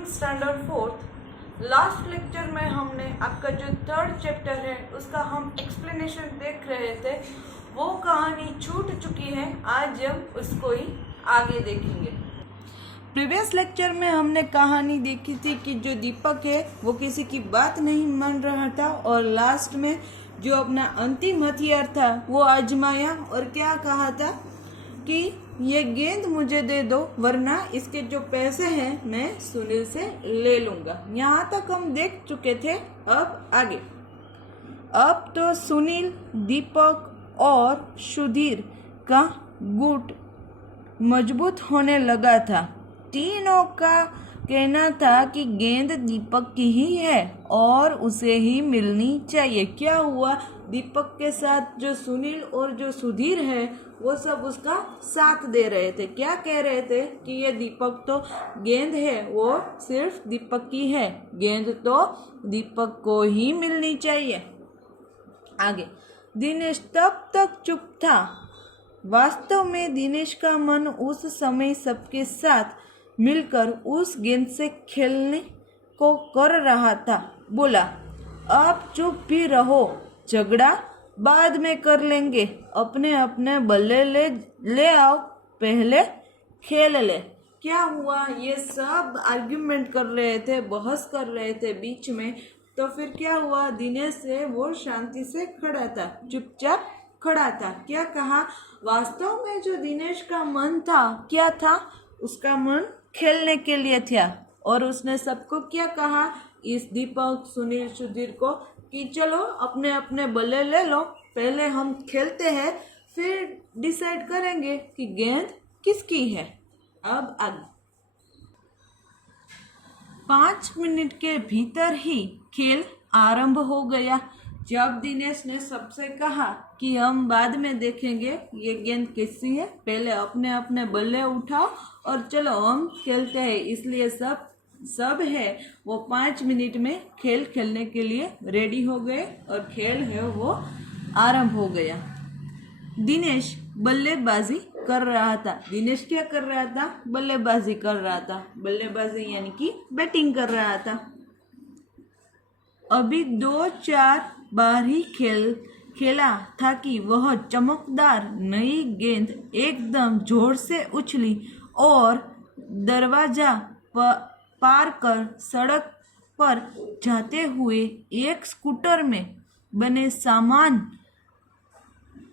Morning standard fourth. Last lecture में हमने आपका जो थर्ड चैप्टर है उसका हम एक्सप्लेनेशन देख रहे थे। वो कहानी छूट चुकी है, आज हम उसको ही आगे देखेंगे। प्रीवियस लेक्चर में हमने कहानी देखी थी कि जो दीपक है वो किसी की बात नहीं मान रहा था और लास्ट में जो अपना अंतिम हथियार था वो आजमाया और क्या कहा था कि ये गेंद मुझे दे दो वरना इसके जो पैसे हैं मैं सुनील से ले लूंगा। यहाँ तक हम देख चुके थे। अब आगे, अब तो सुनील, दीपक और सुधीर का गुट मजबूत होने लगा था। तीनों का कहना था कि गेंद दीपक की ही है और उसे ही मिलनी चाहिए। क्या हुआ, दीपक के साथ जो सुनील और जो सुधीर है वो सब उसका साथ दे रहे थे। क्या कह रहे थे कि ये दीपक तो गेंद है, वो सिर्फ दीपक की है, गेंद तो दीपक को ही मिलनी चाहिए। आगे, दिनेश तब तक चुप था। वास्तव में दिनेश का मन उस समय सबके साथ मिलकर उस गेंद से खेलने को कर रहा था। बोला, आप चुप भी रहो, झगड़ा बाद में कर लेंगे, अपने अपने बल्ले ले आओ, पहले खेल ले। क्या हुआ, ये सब आर्ग्यूमेंट कर रहे थे, बहस कर रहे थे बीच में। तो फिर क्या हुआ, दिनेश से वो शांति से खड़ा था, चुपचाप खड़ा था। क्या कहा, वास्तव में जो दिनेश का मन था क्या था, उसका मन खेलने के लिए था। और उसने सबको क्या कहा, इस दीपक, सुनील, सुधीर को कि चलो अपने अपने बल्ले ले लो, पहले हम खेलते हैं, फिर डिसाइड करेंगे कि गेंद किसकी है। अब आगे, 5 मिनट के भीतर ही खेल आरंभ हो गया। जब दिनेश ने सबसे कहा कि हम बाद में देखेंगे ये गेंद किसकी है, पहले अपने अपने बल्ले उठाओ और चलो हम खेलते हैं, इसलिए सब है वो 5 मिनट में खेल खेलने के लिए रेडी हो गए और खेल है वो आरंभ हो गया। दिनेश बल्लेबाजी कर रहा था। दिनेश क्या कर रहा था, बल्लेबाजी कर रहा था। बल्लेबाजी यानी कि बैटिंग कर रहा था। अभी 2-4 बार ही खेला था कि वह चमकदार नई गेंद एकदम जोर से उछली और दरवाजा पार कर सड़क पर जाते हुए एक स्कूटर में बने सामान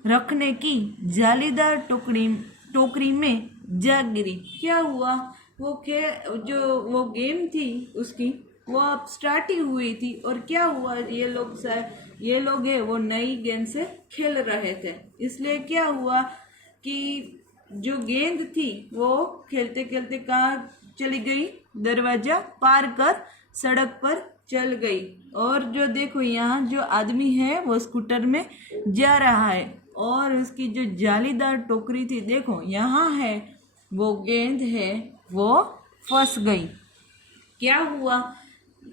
रखने की जालीदार टोकरी में जा गिरी। क्या हुआ, वो गेम थी उसकी वो अब स्टार्ट ही हुई थी और क्या हुआ, ये लोग है वो नई गेंद से खेल रहे थे। इसलिए क्या हुआ कि जो गेंद थी वो खेलते खेलते कहाँ चली गई, दरवाजा पार कर सड़क पर चल गई। और जो देखो यहाँ जो आदमी है वो स्कूटर में जा रहा है और उसकी जो जालीदार टोकरी थी देखो यहाँ है, वो गेंद है वो फंस गई। क्या हुआ,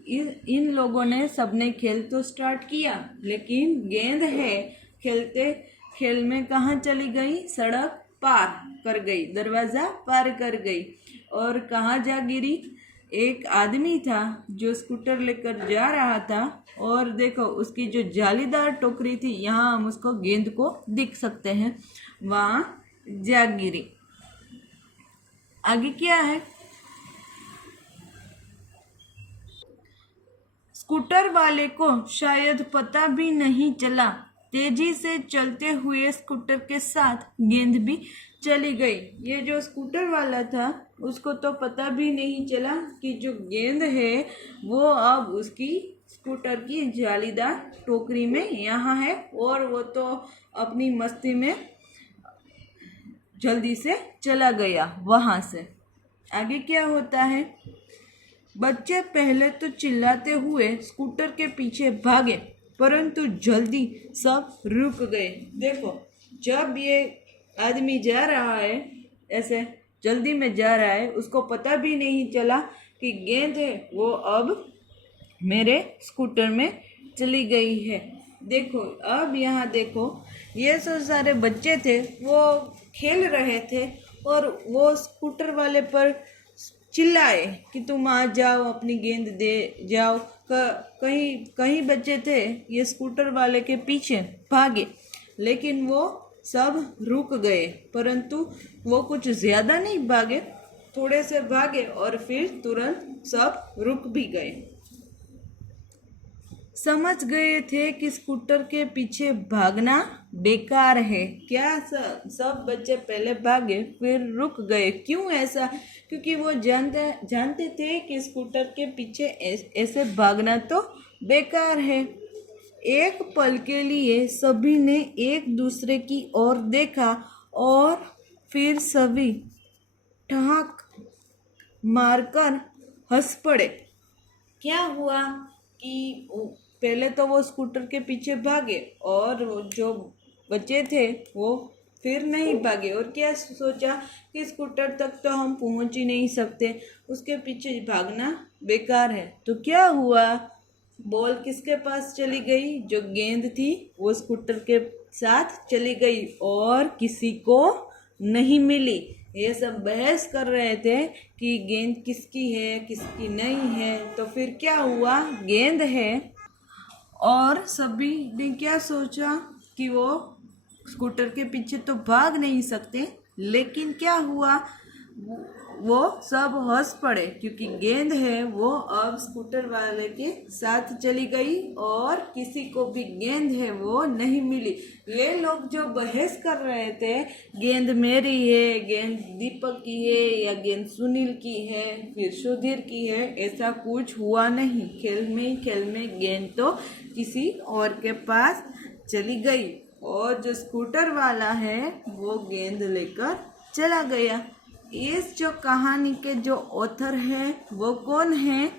इन लोगों ने सबने खेल तो स्टार्ट किया लेकिन गेंद है खेलते खेल में कहाँ चली गई, सड़क पार कर गई, दरवाजा पार कर गई और कहाँ जा गिरी, एक आदमी था जो स्कूटर लेकर जा रहा था और देखो उसकी जो जालीदार टोकरी थी, यहाँ हम उसको गेंद को दिख सकते हैं, वहाँ जा गिरी। आगे क्या है, स्कूटर वाले को शायद पता भी नहीं चला, तेजी से चलते हुए स्कूटर के साथ गेंद भी चली गई। ये जो स्कूटर वाला था उसको तो पता भी नहीं चला कि जो गेंद है वो अब उसकी स्कूटर की जालीदार टोकरी में यहाँ है और वो तो अपनी मस्ती में जल्दी से चला गया वहाँ से। आगे क्या होता है, बच्चे पहले तो चिल्लाते हुए स्कूटर के पीछे भागे परंतु जल्दी सब रुक गए। देखो जब ये आदमी जा रहा है ऐसे जल्दी में जा रहा है, उसको पता भी नहीं चला कि गेंद है वो अब मेरे स्कूटर में चली गई है। देखो अब यहाँ देखो ये सब सारे बच्चे थे वो खेल रहे थे और वो स्कूटर वाले पर चिल्लाए कि तुम आ जाओ, अपनी गेंद दे जाओ। कहीं कहीं बच्चे थे ये स्कूटर वाले के पीछे भागे, लेकिन वो सब रुक गए। परंतु वो कुछ ज़्यादा नहीं भागे, थोड़े से भागे और फिर तुरंत सब रुक भी गए। समझ गए थे कि स्कूटर के पीछे भागना बेकार है। क्या सब बच्चे पहले भागे फिर रुक गए? क्यों ऐसा? क्योंकि वो जानते थे कि स्कूटर के पीछे ऐसे भागना तो बेकार है। एक पल के लिए सभी ने एक दूसरे की ओर देखा और फिर सभी ठहाक मारकर हंस पड़े। क्या हुआ कि पहले तो वो स्कूटर के पीछे भागे और जो बच्चे थे वो फिर नहीं भागे, और क्या सोचा कि स्कूटर तक तो हम पहुंच ही नहीं सकते, उसके पीछे भागना बेकार है। तो क्या हुआ, बॉल किसके पास चली गई? जो गेंद थी वो स्कूटर के साथ चली गई और किसी को नहीं मिली। ये सब बहस कर रहे थे कि गेंद किसकी है किसकी नहीं है। तो फिर क्या हुआ, गेंद है और सभी ने क्या सोचा कि वो स्कूटर के पीछे तो भाग नहीं सकते, लेकिन क्या हुआ, वो सब हंस पड़े क्योंकि गेंद है वो अब स्कूटर वाले के साथ चली गई और किसी को भी गेंद है वो नहीं मिली। ये लोग जो बहस कर रहे थे, गेंद मेरी है, गेंद दीपक की है या गेंद सुनील की है, फिर सुधीर की है, ऐसा कुछ हुआ नहीं। खेल में गेंद तो किसी और के पास चली गई और जो स्कूटर वाला है वो गेंद लेकर चला गया। इस जो कहानी के जो ऑथर है वो कौन है?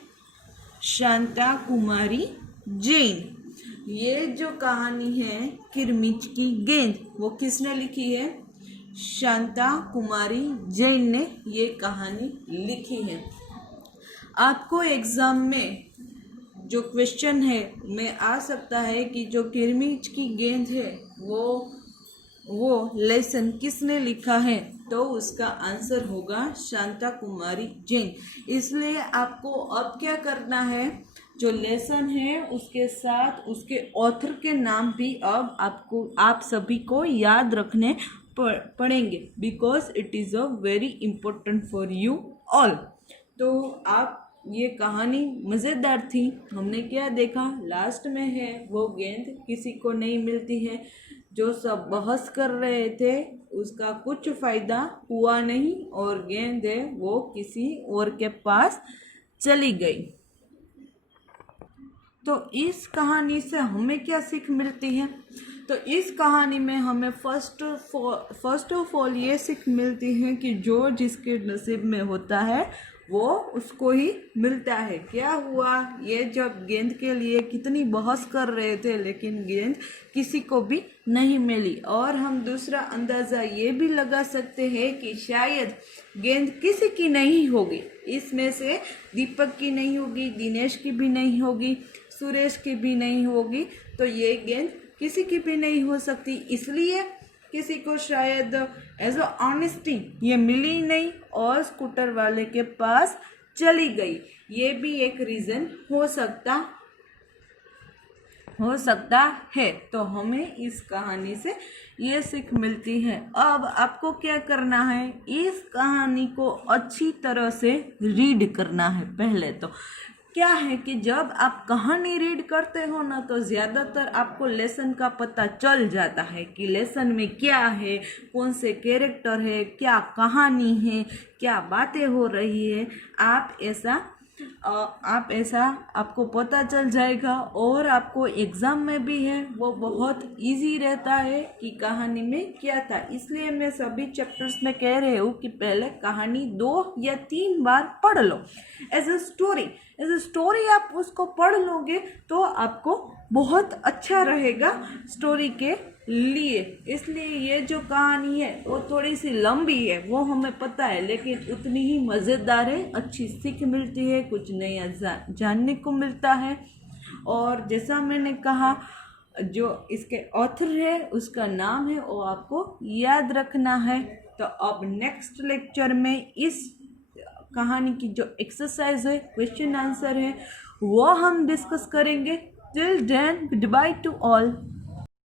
शांता कुमारी जैन। ये जो कहानी है किरमिच की गेंद, वो किसने लिखी है? शांता कुमारी जैन ने ये कहानी लिखी है। आपको एग्जाम में जो क्वेश्चन है में आ सकता है कि जो किरमिच की गेंद है वो लेसन किसने लिखा है, तो उसका आंसर होगा शांता कुमारी जैन। इसलिए आपको अब क्या करना है, जो लेसन है उसके साथ उसके ऑथर के नाम भी अब आप सभी को याद रखने पड़ेंगे, because it is a very important for you all. तो आप ये कहानी मज़ेदार थी। हमने क्या देखा, लास्ट में है वो गेंद किसी को नहीं मिलती है। जो सब बहस कर रहे थे उसका कुछ फ़ायदा हुआ नहीं और गेंद है वो किसी और के पास चली गई। तो इस कहानी से हमें क्या सीख मिलती है? तो इस कहानी में हमें फर्स्ट ऑफ ऑल ये सीख मिलती है कि जो जिसके नसीब में होता है वो उसको ही मिलता है। क्या हुआ, ये जब गेंद के लिए कितनी बहस कर रहे थे लेकिन गेंद किसी को भी नहीं मिली। और हम दूसरा अंदाज़ा ये भी लगा सकते हैं कि शायद गेंद किसी की नहीं होगी, इसमें से दीपक की नहीं होगी, दिनेश की भी नहीं होगी, सुरेश की भी नहीं होगी, तो ये गेंद किसी की भी नहीं हो सकती। इसलिए किसी को शायद एज अ ऑनेस्टी ये मिली नहीं और स्कूटर वाले के पास चली गई। ये भी एक रीज़न हो सकता है। तो हमें इस कहानी से ये सीख मिलती है। अब आपको क्या करना है, इस कहानी को अच्छी तरह से रीड करना है। पहले तो क्या है कि जब आप कहानी रीड करते हो ना, तो ज़्यादातर आपको लेसन का पता चल जाता है कि लेसन में क्या है, कौन से कैरेक्टर है, क्या कहानी है, क्या बातें हो रही है। आप ऐसा आपको पता चल जाएगा और आपको एग्ज़ाम में भी है वो बहुत इजी रहता है कि कहानी में क्या था। इसलिए मैं सभी चैप्टर्स में कह रही हूँ कि पहले कहानी 2 या 3 बार पढ़ लो। एज अ स्टोरी आप उसको पढ़ लोगे तो आपको बहुत अच्छा रहेगा स्टोरी के लिए। इसलिए ये जो कहानी है वो थोड़ी सी लंबी है, वो हमें पता है, लेकिन उतनी ही मज़ेदार है, अच्छी सीख मिलती है, कुछ नया जानने को मिलता है। और जैसा मैंने कहा, जो इसके ऑथर है उसका नाम है वो आपको याद रखना है। तो अब नेक्स्ट लेक्चर में इस कहानी की जो एक्सरसाइज है, क्वेश्चन आंसर है, वो हम डिस्कस करेंगे. Till then, good bye to all.